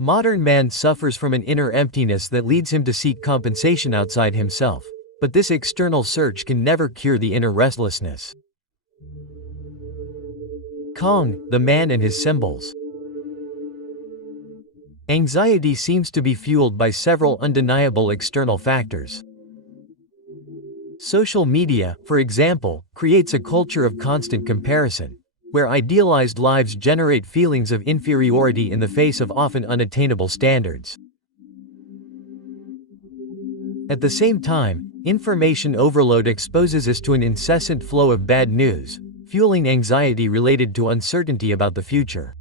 Modern man suffers from an inner emptiness that leads him to seek compensation outside himself, but this external search can never cure the inner restlessness. Kong, the man and his symbols. Anxiety seems to be fueled by several undeniable external factors. Social media, for example, creates a culture of constant comparison, where idealized lives generate feelings of inferiority in the face of often unattainable standards. At the same time, information overload exposes us to an incessant flow of bad news, fueling anxiety related to uncertainty about the future.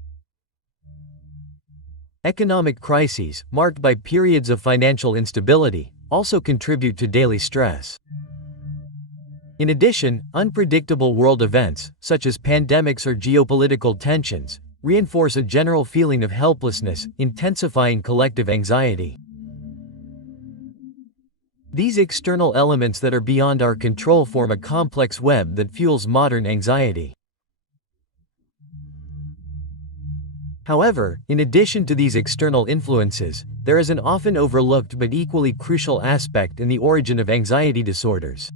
Economic crises, marked by periods of financial instability, also contribute to daily stress. In addition, unpredictable world events, such as pandemics or geopolitical tensions, reinforce a general feeling of helplessness, intensifying collective anxiety. These external elements that are beyond our control form a complex web that fuels modern anxiety. However, in addition to these external influences, there is an often overlooked but equally crucial aspect in the origin of anxiety disorders.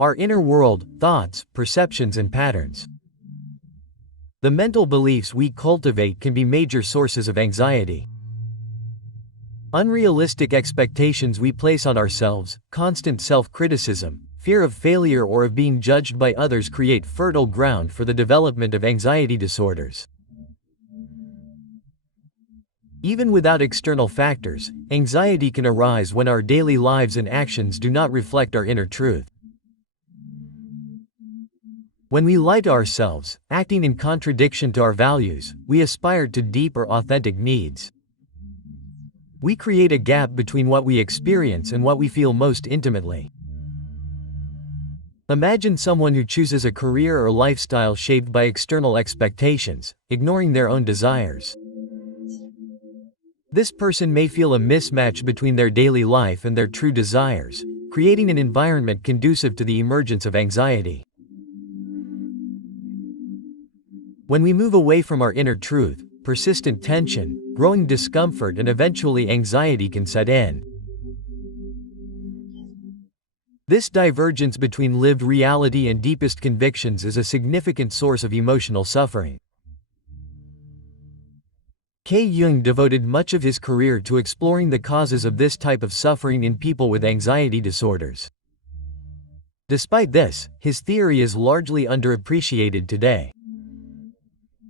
Our inner world, thoughts, perceptions and patterns. The mental beliefs we cultivate can be major sources of anxiety. Unrealistic expectations we place on ourselves, constant self-criticism, fear of failure or of being judged by others create fertile ground for the development of anxiety disorders. Even without external factors, anxiety can arise when our daily lives and actions do not reflect our inner truth. When we lie to ourselves, acting in contradiction to our values, we aspire to deep or authentic needs. We create a gap between what we experience and what we feel most intimately. Imagine someone who chooses a career or lifestyle shaped by external expectations, ignoring their own desires. This person may feel a mismatch between their daily life and their true desires, creating an environment conducive to the emergence of anxiety. When we move away from our inner truth, persistent tension, growing discomfort and eventually anxiety can set in. This divergence between lived reality and deepest convictions is a significant source of emotional suffering. Carl Jung devoted much of his career to exploring the causes of this type of suffering in people with anxiety disorders. Despite this, his theory is largely underappreciated today.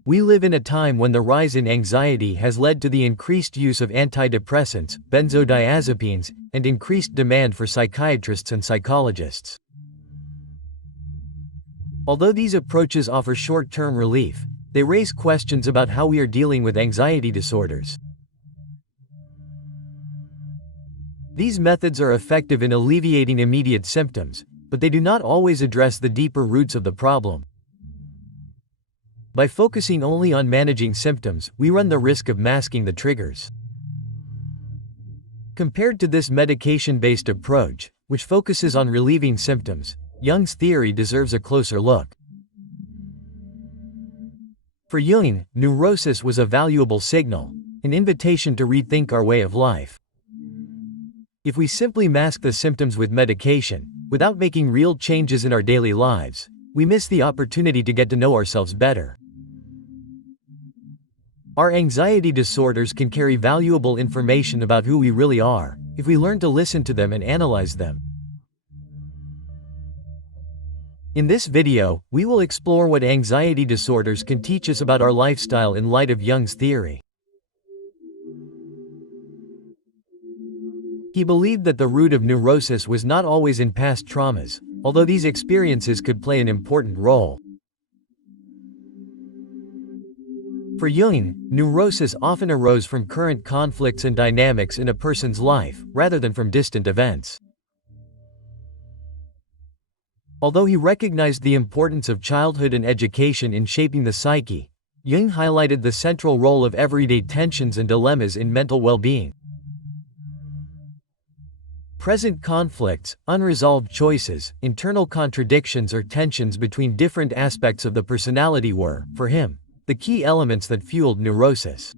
We live in a time when the rise in anxiety has led to the increased use of antidepressants, benzodiazepines, and increased demand for psychiatrists and psychologists. Although these approaches offer short-term relief, they raise questions about how we are dealing with anxiety disorders. These methods are effective in alleviating immediate symptoms, but they do not always address the deeper roots of the problem. By focusing only on managing symptoms, we run the risk of masking the triggers. Compared to this medication-based approach, which focuses on relieving symptoms, Jung's theory deserves a closer look. For Jung, neurosis was a valuable signal, an invitation to rethink our way of life. If we simply mask the symptoms with medication, without making real changes in our daily lives, we miss the opportunity to get to know ourselves better. Our anxiety disorders can carry valuable information about who we really are, if we learn to listen to them and analyze them. In this video, we will explore what anxiety disorders can teach us about our lifestyle in light of Jung's theory. He believed that the root of neurosis was not always in past traumas, although these experiences could play an important role. For Jung, neurosis often arose from current conflicts and dynamics in a person's life, rather than from distant events. Although he recognized the importance of childhood and education in shaping the psyche, Jung highlighted the central role of everyday tensions and dilemmas in mental well-being. Present conflicts, unresolved choices, internal contradictions or tensions between different aspects of the personality were, for him, the key elements that fueled neurosis.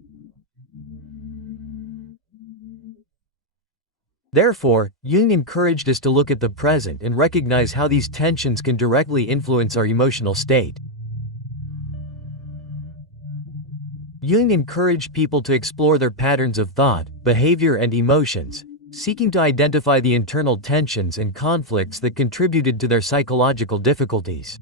Therefore, Jung encouraged us to look at the present and recognize how these tensions can directly influence our emotional state. Jung encouraged people to explore their patterns of thought, behavior and emotions, seeking to identify the internal tensions and conflicts that contributed to their psychological difficulties.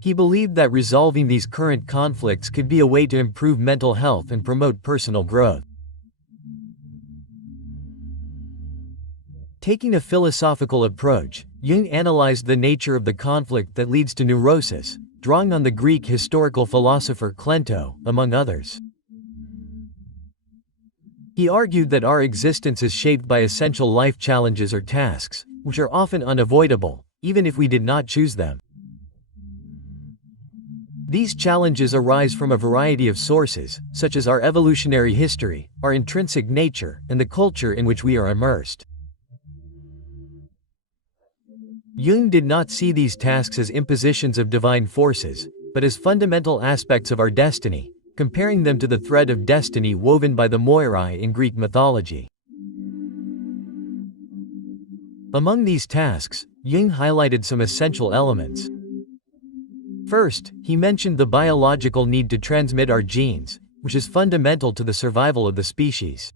He believed that resolving these current conflicts could be a way to improve mental health and promote personal growth. Taking a philosophical approach, Jung analyzed the nature of the conflict that leads to neurosis, drawing on the Greek historical philosopher Cleito, among others. He argued that our existence is shaped by essential life challenges or tasks, which are often unavoidable, even if we did not choose them. These challenges arise from a variety of sources, such as our evolutionary history, our intrinsic nature, and the culture in which we are immersed. Jung did not see these tasks as impositions of divine forces, but as fundamental aspects of our destiny, comparing them to the thread of destiny woven by the Moirai in Greek mythology. Among these tasks, Jung highlighted some essential elements. First, he mentioned the biological need to transmit our genes, which is fundamental to the survival of the species.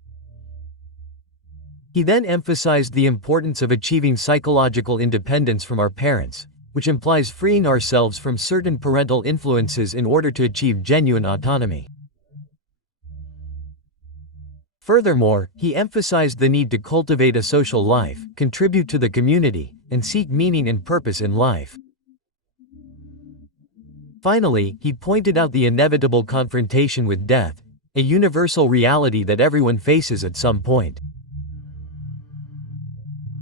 He then emphasized the importance of achieving psychological independence from our parents, which implies freeing ourselves from certain parental influences in order to achieve genuine autonomy. Furthermore, he emphasized the need to cultivate a social life, contribute to the community, and seek meaning and purpose in life. Finally, he pointed out the inevitable confrontation with death, a universal reality that everyone faces at some point.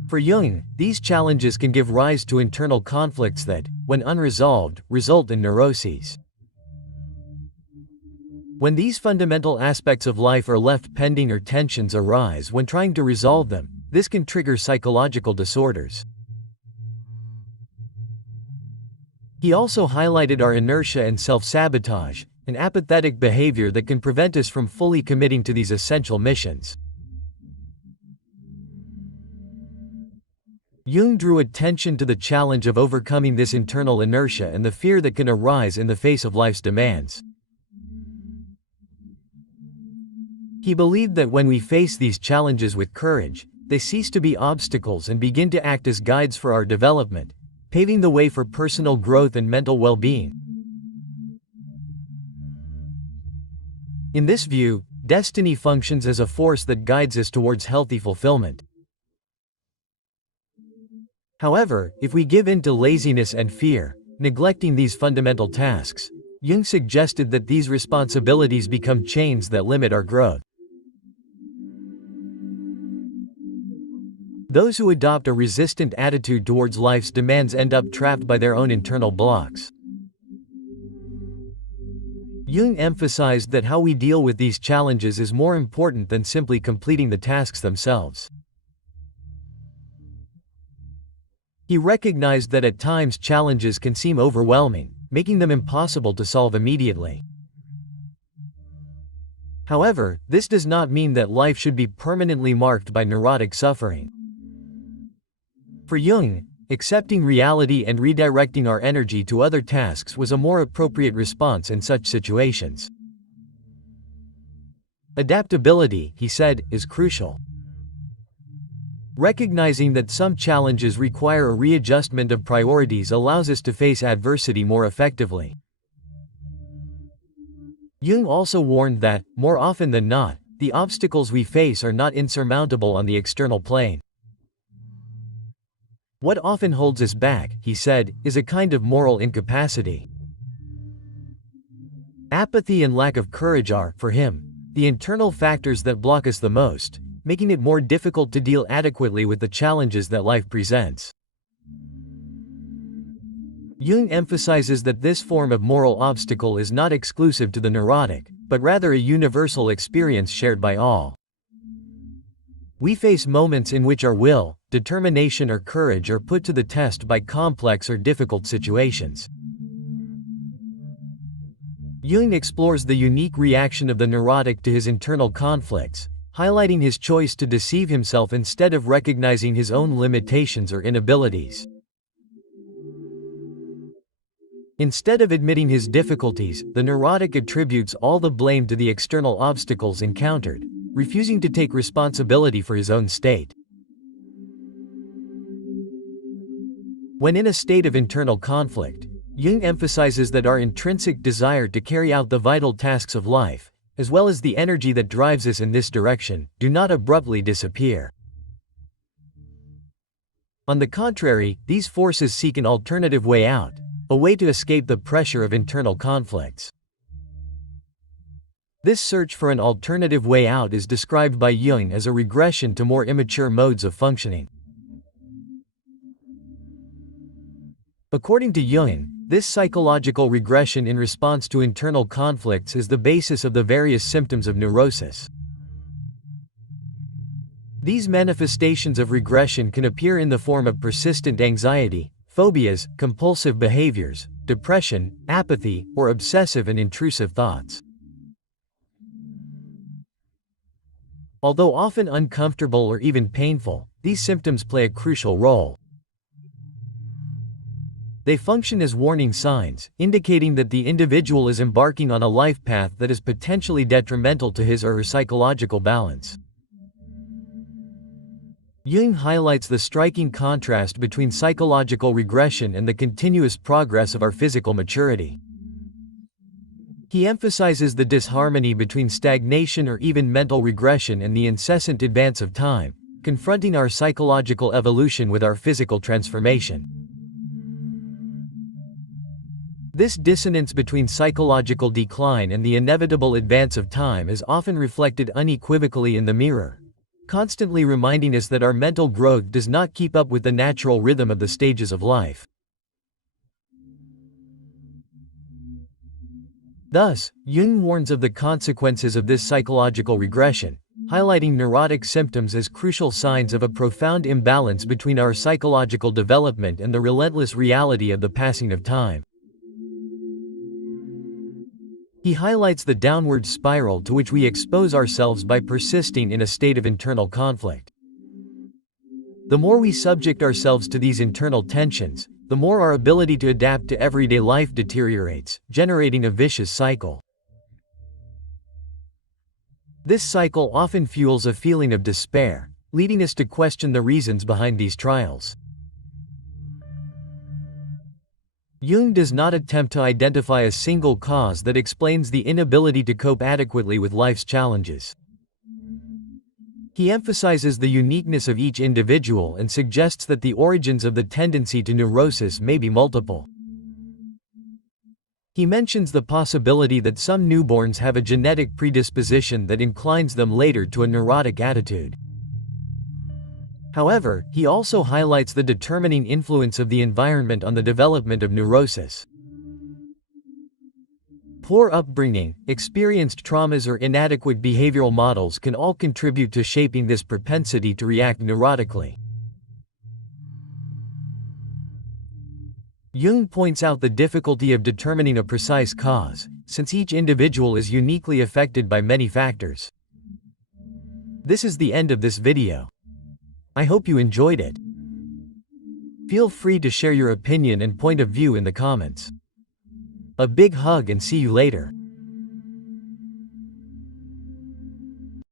For Jung, these challenges can give rise to internal conflicts that, when unresolved, result in neuroses. When these fundamental aspects of life are left pending or tensions arise when trying to resolve them, this can trigger psychological disorders. He also highlighted our inertia and self-sabotage, an apathetic behavior that can prevent us from fully committing to these essential missions. Jung drew attention to the challenge of overcoming this internal inertia and the fear that can arise in the face of life's demands. He believed that when we face these challenges with courage, they cease to be obstacles and begin to act as guides for our development, paving the way for personal growth and mental well-being. In this view, destiny functions as a force that guides us towards healthy fulfillment. However, if we give in to laziness and fear, neglecting these fundamental tasks, Jung suggested that these responsibilities become chains that limit our growth. Those who adopt a resistant attitude towards life's demands end up trapped by their own internal blocks. Jung emphasized that how we deal with these challenges is more important than simply completing the tasks themselves. He recognized that at times challenges can seem overwhelming, making them impossible to solve immediately. However, this does not mean that life should be permanently marked by neurotic suffering. For Jung, accepting reality and redirecting our energy to other tasks was a more appropriate response in such situations. Adaptability, he said, is crucial. Recognizing that some challenges require a readjustment of priorities allows us to face adversity more effectively. Jung also warned that, more often than not, the obstacles we face are not insurmountable on the external plane. What often holds us back, he said, is a kind of moral incapacity. Apathy and lack of courage are, for him, the internal factors that block us the most, making it more difficult to deal adequately with the challenges that life presents. Jung emphasizes that this form of moral obstacle is not exclusive to the neurotic, but rather a universal experience shared by all. We face moments in which our will, determination or courage are put to the test by complex or difficult situations. Jung explores the unique reaction of the neurotic to his internal conflicts, highlighting his choice to deceive himself instead of recognizing his own limitations or inabilities. Instead of admitting his difficulties, the neurotic attributes all the blame to the external obstacles encountered, refusing to take responsibility for his own state. When in a state of internal conflict, Jung emphasizes that our intrinsic desire to carry out the vital tasks of life, as well as the energy that drives us in this direction, do not abruptly disappear. On the contrary, these forces seek an alternative way out, a way to escape the pressure of internal conflicts. This search for an alternative way out is described by Jung as a regression to more immature modes of functioning. According to Jung, this psychological regression in response to internal conflicts is the basis of the various symptoms of neurosis. These manifestations of regression can appear in the form of persistent anxiety, phobias, compulsive behaviors, depression, apathy, or obsessive and intrusive thoughts. Although often uncomfortable or even painful, these symptoms play a crucial role. They function as warning signs, indicating that the individual is embarking on a life path that is potentially detrimental to his or her psychological balance. Jung highlights the striking contrast between psychological regression and the continuous progress of our physical maturity. He emphasizes the disharmony between stagnation or even mental regression and the incessant advance of time, confronting our psychological evolution with our physical transformation. This dissonance between psychological decline and the inevitable advance of time is often reflected unequivocally in the mirror, constantly reminding us that our mental growth does not keep up with the natural rhythm of the stages of life. Thus, Jung warns of the consequences of this psychological regression, highlighting neurotic symptoms as crucial signs of a profound imbalance between our psychological development and the relentless reality of the passing of time. He highlights the downward spiral to which we expose ourselves by persisting in a state of internal conflict. The more we subject ourselves to these internal tensions, the more our ability to adapt to everyday life deteriorates, generating a vicious cycle. This cycle often fuels a feeling of despair, leading us to question the reasons behind these trials. Jung does not attempt to identify a single cause that explains the inability to cope adequately with life's challenges. He emphasizes the uniqueness of each individual and suggests that the origins of the tendency to neurosis may be multiple. He mentions the possibility that some newborns have a genetic predisposition that inclines them later to a neurotic attitude. However, he also highlights the determining influence of the environment on the development of neurosis. Poor upbringing, experienced traumas or inadequate behavioral models can all contribute to shaping this propensity to react neurotically. Jung points out the difficulty of determining a precise cause, since each individual is uniquely affected by many factors. This is the end of this video. I hope you enjoyed it. Feel free to share your opinion and point of view in the comments. A big hug and see you later.